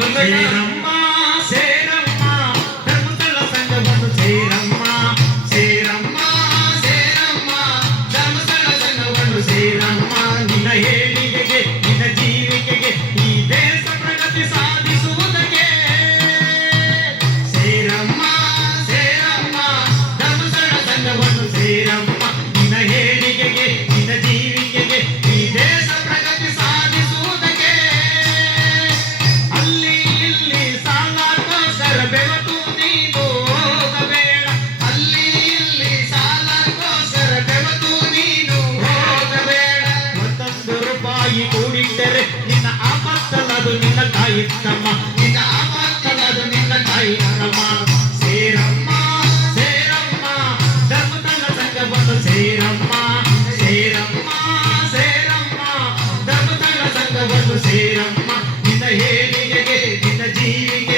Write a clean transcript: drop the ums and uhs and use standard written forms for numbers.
ಸೇರಮ್ಮ ಸೇರಮ್ಮ ಧರ್ಮಸ್ಥಳ ಸಂಘವನ್ನು ಸೇರಮ್ಮ ಸೇರಮ್ಮ ಸೇರಮ್ಮ ಧರ್ಮಸ್ಥಳ ಸಂಘವನ್ನು ಸೇರಮ್ಮ ನಿನ್ನ ಏಳಿಗೆಗೆ ನಿನ್ನ ಜೀವಿಕೆಗೆ ಈ ದೇಶ ಪ್ರಗತಿ ಸಾಧಿಸುವುದಕ್ಕೆ ಸೇರಮ್ಮ ಸೇರಮ್ಮ ಧರ್ಮಸ್ಥಳ ಸಂಘವನ್ನು ಸೇರಮ್ಮ ನಿನ್ನ ಏಳಿಗೆಗೆ ನಿನ್ನ ಜೀವಿಕೆಗೆ ಈ ದೇಶ ಪ್ರಗತಿ ಸಾಧಿಸುವುದಕ್ಕೆ ಅಲ್ಲಿ ಇಲ್ಲಿ ಸಾಲಕ್ಕೋಸ್ಕರ ಬೆವತು ನೀನು ಹೋಗಬೇಡ ಅಲ್ಲಿ ಇಲ್ಲಿ ಸಾಲಕ್ಕೋಸ್ಕರ ಬೆವತು ನೀನು ಹೋಗಬೇಡ ಮತ್ತೊಂದು ರೂಪಾಯಿ ಕೂಡಿಟ್ಟರೆ ನಿನ್ನ ಆಪತ್ತಲ್ಲದು ನಿನ್ನ ತಾಯಿತ್ತಮ್ಮ ನಿನ್ನ ಆಪತ್ತಲ್ಲದು ನಿನ್ನ ತಾಯಿತ್ತಮ್ಮ ಸೇರಮ್ಮ ಸೇರಮ್ಮ ಧರ್ಮಸ್ಥಳ ಸಂಘವನ್ನು ಸೇರಮ್ಮ ಸೇರಮ್ಮ ಸೇರಮ್ಮ ಧರ್ಮಸ್ಥಳ ಸಂಘವನ್ನು ಸೇರಮ್ಮ ನಿನ್ನ ಏಳಿಗೆಗೆ ನಿನ್ನ ಜೀವಿಗೆ